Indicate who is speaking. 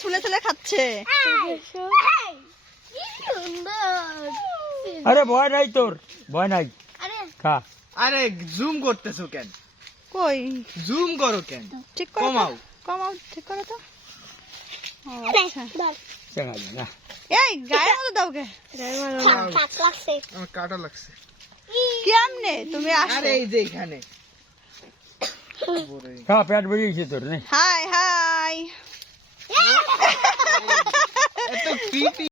Speaker 1: ছুলে ছুলে খাচ্ছে
Speaker 2: আরে ভয় নাই তোর ভয় নাই
Speaker 1: খা
Speaker 3: আরে জুম করতেছ কেন কই জুম করো কেন
Speaker 1: ঠিক করো কমাও কমাও ঠিক করো তো এই গায়ে মতো দাও কে
Speaker 3: আমার কাটা লাগছে
Speaker 1: কেমনে তুমি আসো
Speaker 3: এই যে এখানে
Speaker 2: খা প্যাট বেরিয়েছে তোর
Speaker 1: হাই হাই Fifi.